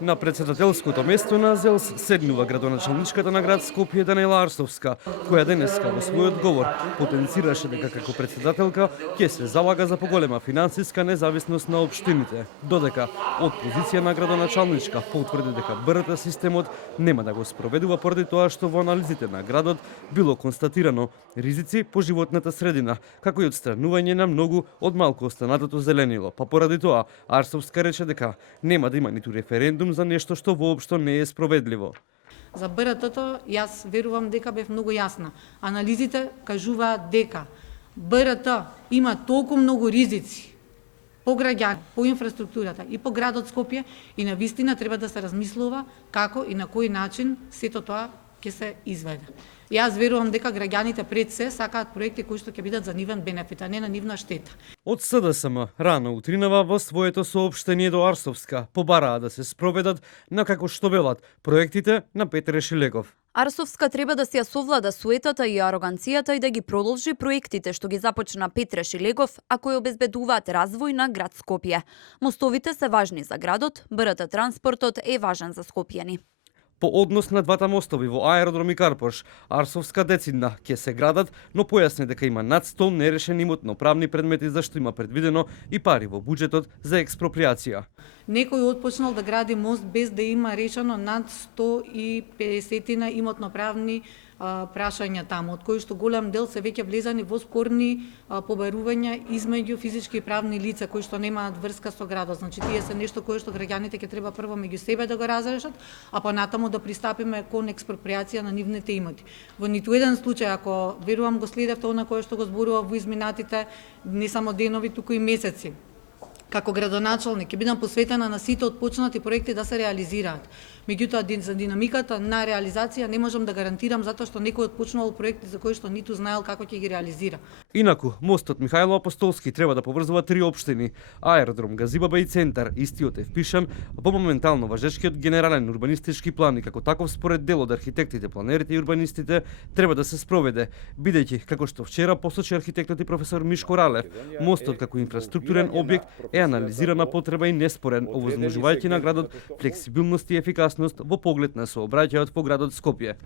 На председателското место на ЗЕЛС седнува градоначалничката на град Скопје Даниела Арстовска, која денеска во својот говор потенцираше дека како председателка ќе се залага за поголема финансиска независност на општините, додека од позиција на градоначалничка потврди дека БРТ системот нема да го спроведува поради тоа што во анализите на градот било констатирано ризици по животната средина, како и отстранување на многу од малку останатото зеленило. Па поради тоа Арстовска рече дека нема да има ниту референдум за нешто што воопшто не е справедливо. За БРТ-то јас верувам дека бев многу јасна. Анализите кажуваат дека БРТ има толку многу ризици по граѓани, по инфраструктурата и по градот Скопје и на вистина треба да се размислува како и на кој начин сето тоа ќе се изведе. Јас верувам дека граѓаните пред се сакаат проекти кои што ќе бидат за нивен бенефит, а не на нивна штета. Од СДСМ рано утринава во своето соопштение до Арстовска побараа да се спроведат на како што велат проектите на Петре Шилегов. Арстовска треба да се ја совлада суетата и ароганцијата и да ги продолжи проектите што ги започна Петре Шилегов, а кои обезбедуваат развој на град Скопје. Мостовите се важни за градот, БРТ транспортот е важен за скопјани. По однос на двата мостови во аеродром и Карпош, Арстовска децидна ќе се градат, но појасни дека има над 100 нерешени имотно-правни предмети за што има предвидено и пари во буџетот за експроприација. Некој отпочнал да гради мост без да има решено над 150 имотно-правни прашања таму, од кои што голем дел се веќе влезани во спорни побарувања измеѓу физички и правни лица кои што немаат врска со градот. Значи тие се нешто кое што граѓаните ќе треба прво меѓу себе да го разрешат, а понатаму да пристапиме кон експроприација на нивните имоти. Во ниту еден случај, ако верувам го следевте она кое што го зборува во изминатите не само денови, туку и месеци, како градоначалник ќе бидам посветена на сите отпочнати проекти да се реализираат. Меѓутоа, за динамиката на реализација не можам да гарантирам затоа што некој отпочнал проекти за кои што ниту знаел како ќе ги реализира. Инаку, мостот Михајло Апостолски треба да поврзува 3 општини: аеродром Газибаба и центар, истиот е впишан во моментално важечкиот генерален урбанистички план и како таков според дел од архитектите, планерите и урбанистите треба да се спроведе, бидејќи како што вчера посочи архитектот и професор Мишко Ралев, мостот како инфраструктурен објект е анализирана потреба и неспорен, овозможувајќи на градот флексибилност и ефикасност во поглед на сообраќајот во градот Скопје.